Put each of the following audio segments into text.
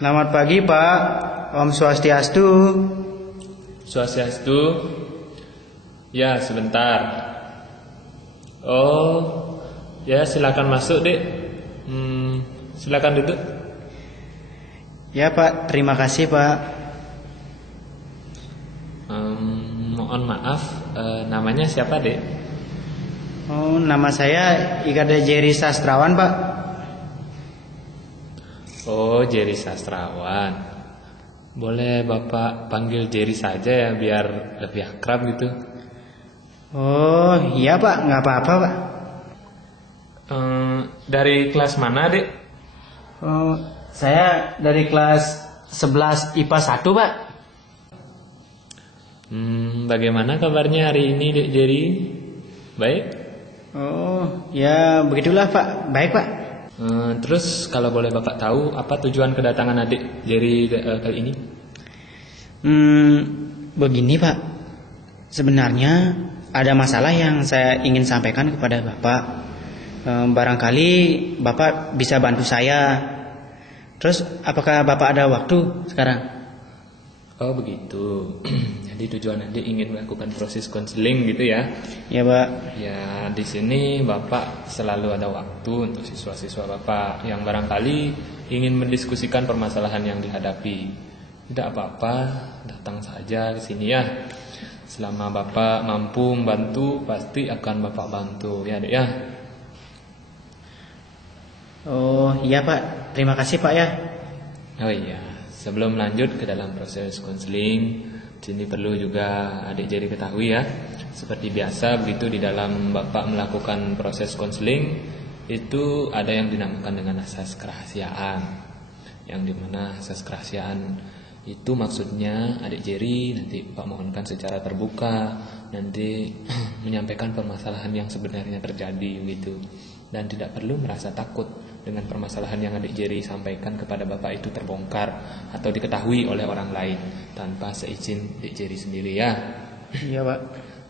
Selamat pagi Pak. Om Swastiastu. Swastiastu. Ya, sebentar. Oh, ya silakan masuk, Dek. Silakan duduk. Ya Pak, terima kasih Pak. Mohon maaf, namanya siapa, Dek? Oh, nama saya Ikada Jerry Sastrawan Pak. Oh, Jerry Sastrawan. Boleh Bapak panggil Jerry saja ya, biar lebih akrab gitu. Oh iya Pak, nggak apa-apa Pak. Dari kelas mana, Dek? Oh, saya dari kelas 11 IPA 1 Pak. Bagaimana kabarnya hari ini, Dek Jerry? Baik? Oh ya begitulah Pak, baik Pak. Terus kalau boleh Bapak tahu apa tujuan kedatangan adik Jerry kali ini? Begini Pak, sebenarnya ada masalah yang saya ingin sampaikan kepada Bapak. Barangkali Bapak bisa bantu saya. Terus apakah Bapak ada waktu sekarang? Oh begitu. Jadi tujuan adik ingin melakukan proses konseling gitu ya? Ya Pak. Ya di sini Bapak selalu ada waktu untuk siswa-siswa Bapak yang barangkali ingin mendiskusikan permasalahan yang dihadapi. Tidak apa-apa, datang saja ke sini ya. Selama Bapak mampu membantu, pasti akan Bapak bantu ya Dek ya. Oh iya Pak, terima kasih Pak ya. Oh iya. Sebelum lanjut ke dalam proses konseling, sini perlu juga adik Jerry ketahui ya. Seperti biasa begitu di dalam Bapak melakukan proses konseling itu ada yang dinamakan dengan asas kerahasiaan. Yang dimana asas kerahasiaan itu maksudnya adik Jerry nanti Bapak mohonkan secara terbuka nanti menyampaikan permasalahan yang sebenarnya terjadi begitu. Dan tidak perlu merasa takut dengan permasalahan yang adik Jerry sampaikan kepada Bapak itu terbongkar atau diketahui oleh orang lain tanpa seizin adik Jerry sendiri ya. Iya Pak.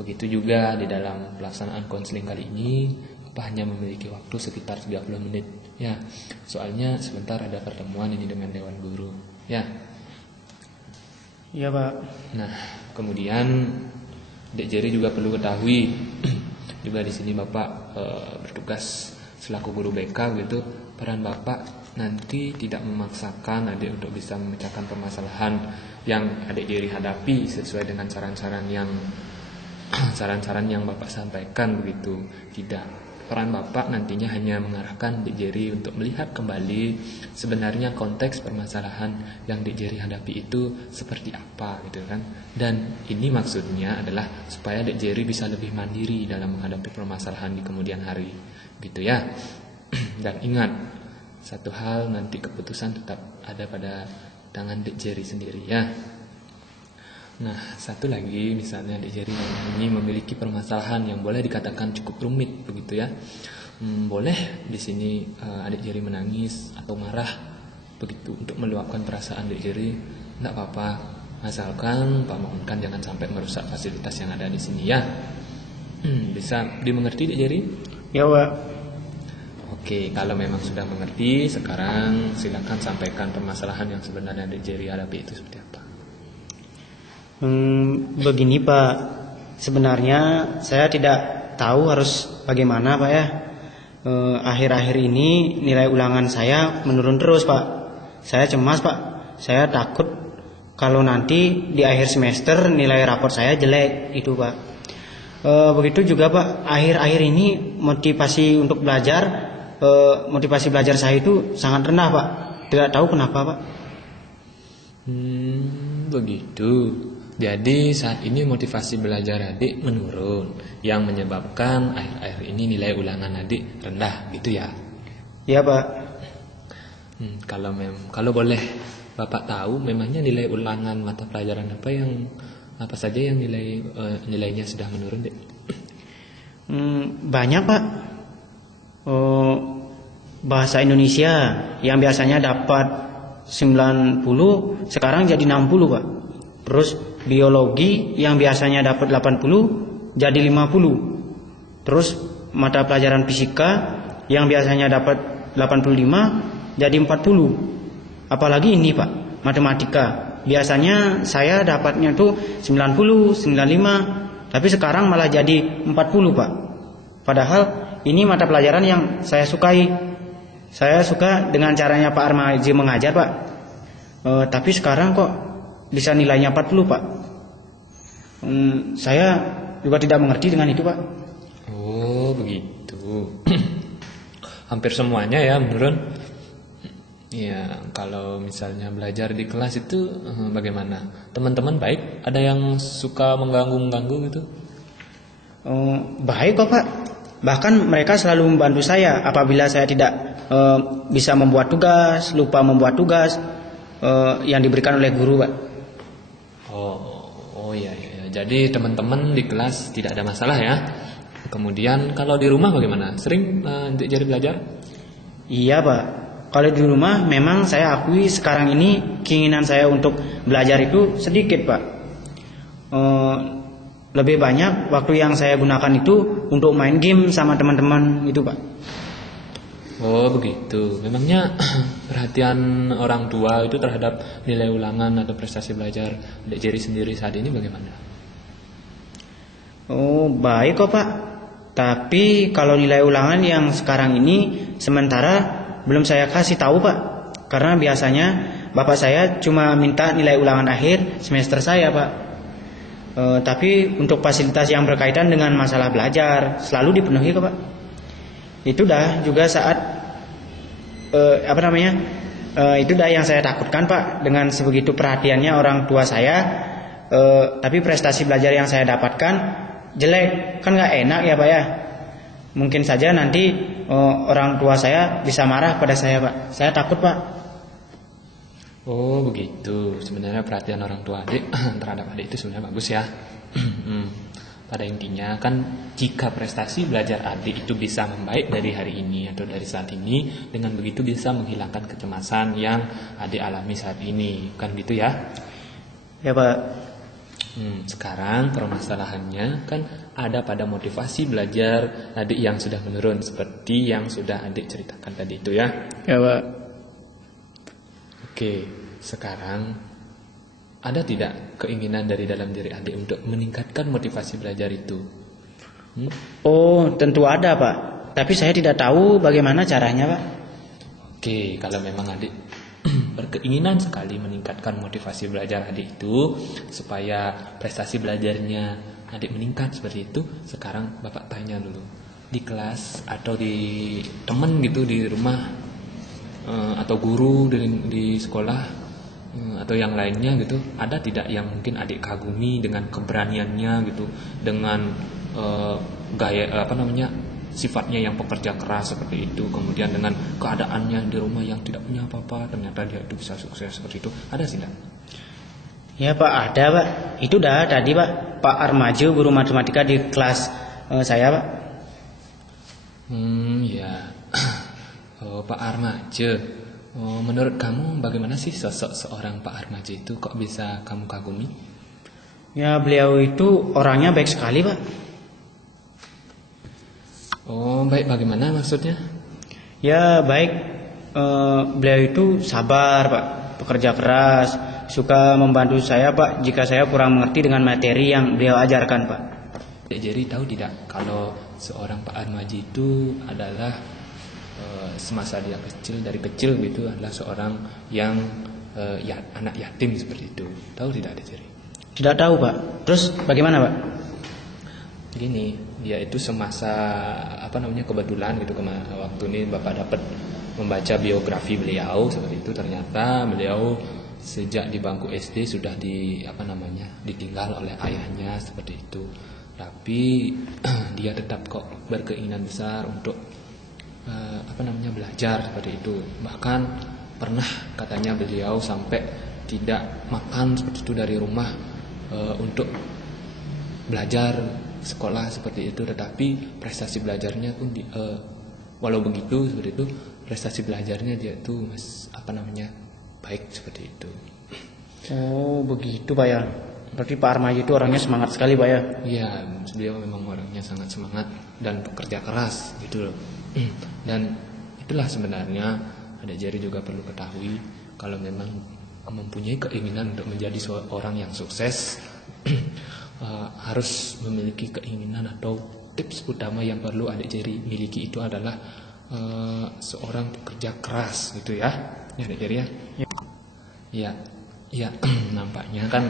Begitu juga di dalam pelaksanaan konseling kali ini Bapak hanya memiliki waktu sekitar 30 menit ya. Soalnya sebentar ada pertemuan ini dengan Dewan Guru ya. Iya Pak. Nah kemudian adik Jerry juga perlu ketahui juga di sini Bapak bertugas selaku guru BK gitu. Peran Bapak nanti tidak memaksakan adik untuk bisa memecahkan permasalahan yang adik Jerry hadapi sesuai dengan saran-saran yang Bapak sampaikan begitu. Tidak. Peran Bapak nantinya hanya mengarahkan adik Jerry untuk melihat kembali sebenarnya konteks permasalahan yang adik Jerry hadapi itu seperti apa gitu kan. Dan ini maksudnya adalah supaya adik Jerry bisa lebih mandiri dalam menghadapi permasalahan di kemudian hari gitu ya. Dan ingat satu hal, nanti keputusan tetap ada pada tangan adik Jerry sendiri ya. Nah satu lagi, misalnya adik Jerry ini memiliki permasalahan yang boleh dikatakan cukup rumit begitu ya. Boleh di sini adik Jerry menangis atau marah begitu untuk meluapkan perasaan adik Jerry, tidak apa-apa, asalkan Pak mohonkan jangan sampai merusak fasilitas yang ada di sini ya. Bisa dimengerti adik Jerry? Ya Pak. Oke, kalau memang sudah mengerti, sekarang silakan sampaikan permasalahan yang sebenarnya adik Jerry hadapi itu seperti apa. Begini Pak, sebenarnya saya tidak tahu harus bagaimana Pak ya. Akhir-akhir ini nilai ulangan saya menurun terus Pak. Saya cemas Pak. Saya takut kalau nanti di akhir semester nilai rapor saya jelek itu Pak. Begitu juga Pak, akhir-akhir ini motivasi belajar saya itu sangat rendah Pak. Tidak tahu kenapa Pak. Begitu. Jadi saat ini motivasi belajar adik menurun, yang menyebabkan akhir-akhir ini nilai ulangan adik rendah gitu ya? Iya Pak. Kalau boleh Bapak tahu, memangnya nilai ulangan mata pelajaran apa saja yang nilainya sudah menurun, Dek? Banyak Pak. Bahasa Indonesia yang biasanya dapat 90 sekarang jadi 60 Pak. Terus biologi yang biasanya dapat 80 jadi 50. Terus mata pelajaran fisika yang biasanya dapat 85 jadi 40. Apalagi ini Pak, matematika. Biasanya saya dapatnya tuh 90, 95, tapi sekarang malah jadi 40 Pak. Padahal ini mata pelajaran yang saya sukai. Saya suka dengan caranya Pak Armaji mengajar Pak. Tapi sekarang kok bisa nilainya 40 Pak. Saya juga tidak mengerti dengan itu Pak. Oh begitu. Hampir semuanya ya menurun. Ya kalau misalnya belajar di kelas itu bagaimana? Teman-teman baik? Ada yang suka mengganggu gitu? Baik kok Pak. Bahkan mereka selalu membantu saya apabila saya tidak bisa membuat tugas, lupa membuat tugas yang diberikan oleh guru Pak. Oh iya. Jadi teman-teman di kelas tidak ada masalah ya. Kemudian kalau di rumah bagaimana? Sering untuk jadi belajar? Iya Pak. Kalau di rumah memang saya akui sekarang ini keinginan saya untuk belajar itu sedikit Pak. Lebih banyak waktu yang saya gunakan itu untuk main game sama teman-teman gitu Pak. Oh begitu. Memangnya perhatian orang tua itu terhadap nilai ulangan atau prestasi belajar Dek Jerry sendiri saat ini bagaimana? Oh baik kok Pak. Tapi kalau nilai ulangan yang sekarang ini sementara belum saya kasih tahu Pak. Karena biasanya bapak saya cuma minta nilai ulangan akhir semester saya Pak. Tapi untuk fasilitas yang berkaitan dengan masalah belajar selalu dipenuhi kok Pak. Itu dah juga saat itu dah yang saya takutkan Pak, dengan sebegitu perhatiannya orang tua saya. Tapi prestasi belajar yang saya dapatkan jelek, kan nggak enak ya Pak ya. Mungkin saja nanti orang tua saya bisa marah pada saya Pak. Saya takut Pak. Oh begitu. Sebenarnya perhatian orang tua adik terhadap adik itu sebenarnya bagus ya. Pada intinya kan jika prestasi belajar adik itu bisa membaik dari hari ini atau dari saat ini, dengan begitu bisa menghilangkan kecemasan yang adik alami saat ini, kan gitu ya? Ya Pak. Sekarang permasalahannya kan ada pada motivasi belajar adik yang sudah menurun, seperti yang sudah adik ceritakan tadi itu ya. Ya Pak. Oke, sekarang ada tidak keinginan dari dalam diri adik untuk meningkatkan motivasi belajar itu? Oh tentu ada Pak. Tapi saya tidak tahu bagaimana caranya Pak. Oke, kalau memang adik berkeinginan sekali meningkatkan motivasi belajar adik itu supaya prestasi belajarnya adik meningkat seperti itu, sekarang bapak tanya dulu di kelas atau di teman gitu di rumah atau guru di sekolah atau yang lainnya gitu, ada tidak yang mungkin adik kagumi dengan keberaniannya gitu, dengan sifatnya yang pekerja keras seperti itu, kemudian dengan keadaannya di rumah yang tidak punya apa-apa, ternyata dia itu bisa sukses seperti itu, ada sih enggak? Ya Pak, ada Pak. Itu dah tadi Pak, Pak Armaju guru matematika di kelas saya Pak. Ya. Pak Armaju, menurut kamu bagaimana sih sosok seorang Pak Armaju itu, kok bisa kamu kagumi? Ya beliau itu orangnya baik sekali Pak. Oh baik, bagaimana maksudnya? Ya baik, beliau itu sabar Pak, pekerja keras, suka membantu saya Pak jika saya kurang mengerti dengan materi yang beliau ajarkan Pak. Dek Jerry tahu tidak kalau seorang Pak Armaji itu adalah semasa dia dari kecil gitu adalah seorang yang anak yatim seperti itu. Tahu tidak Dek Jerry? Tidak tahu Pak. Terus bagaimana Pak? Gini, dia itu semasa kebetulan gitu, waktu ini Bapak dapat membaca biografi beliau seperti itu, ternyata beliau sejak di bangku SD sudah ditinggal oleh ayahnya seperti itu. Tapi dia tetap kok berkeinginan besar untuk belajar seperti itu. Bahkan pernah katanya beliau sampai tidak makan seperti itu dari rumah untuk belajar sekolah seperti itu, tetapi prestasi belajarnya pun walau begitu seperti itu, prestasi belajarnya dia itu baik seperti itu. Oh begitu Pak ya. Berarti Pak Armaju itu orangnya semangat sekali Pak ya. Iya, beliau memang orangnya sangat semangat dan pekerja keras gitu loh. Dan itulah sebenarnya Adik Jerry juga perlu ketahui kalau memang mempunyai keinginan untuk menjadi seorang yang sukses, harus memiliki keinginan atau tips utama yang perlu adik Jerry miliki itu adalah seorang pekerja keras gitu ya, adik Jerry ya. Ya, ya nampaknya kan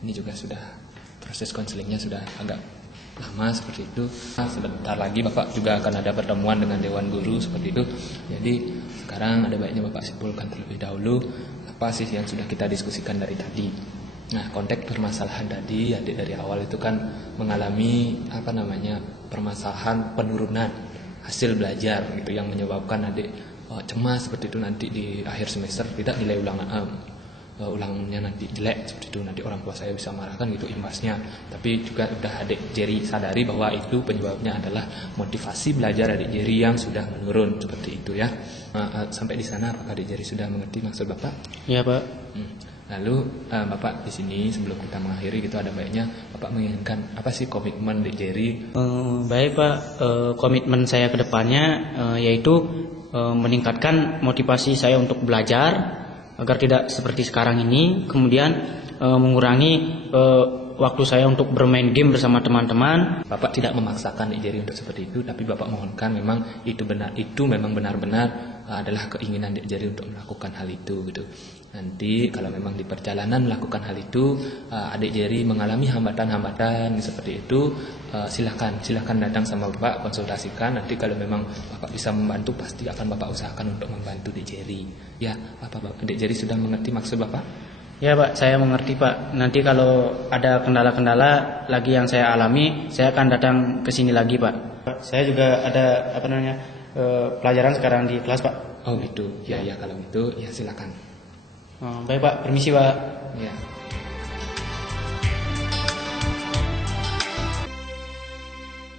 ini juga sudah proses konselingnya sudah agak lama seperti itu. Sebentar lagi Bapak juga akan ada pertemuan dengan Dewan Guru seperti itu. Jadi sekarang ada baiknya Bapak simpulkan terlebih dahulu apa sih yang sudah kita diskusikan dari tadi. Nah, konteks permasalahan tadi adik dari awal itu kan mengalami permasalahan penurunan hasil belajar gitu yang menyebabkan adik cemas seperti itu, nanti di akhir semester tidak nilai ulangannya nanti jelek seperti itu, nanti orang tua saya bisa marahkan gitu imbasnya. Tapi juga udah adik Jerry sadari bahwa itu penyebabnya adalah motivasi belajar adik Jerry yang sudah menurun seperti itu ya. Sampai di sana apakah adik Jerry sudah mengerti maksud Bapak? Iya Pak. Lalu Bapak di sini sebelum kita mengakhiri gitu ada baiknya Bapak menginginkan apa sih komitmen adik Jerry? Baik Pak, komitmen saya ke depannya yaitu meningkatkan motivasi saya untuk belajar agar tidak seperti sekarang ini, kemudian mengurangi waktu saya untuk bermain game bersama teman-teman. Bapak tidak memaksakan Jerry untuk seperti itu, tapi Bapak mohonkan memang itu memang benar-benar adalah keinginan Jerry untuk melakukan hal itu gitu. Nanti kalau memang di perjalanan melakukan hal itu adik Jerry mengalami hambatan-hambatan seperti itu, silakan datang sama Bapak, konsultasikan. Nanti kalau memang Bapak bisa membantu, pasti akan Bapak usahakan untuk membantu adik Jerry. Ya, adik Jerry sudah mengerti maksud Bapak? Ya Pak, saya mengerti Pak. Nanti kalau ada kendala-kendala lagi yang saya alami, saya akan datang ke sini lagi Pak. Saya juga ada pelajaran sekarang di kelas Pak. Oh gitu, ya kalau itu ya silakan. Baik Pak, permisi Pak. Ya.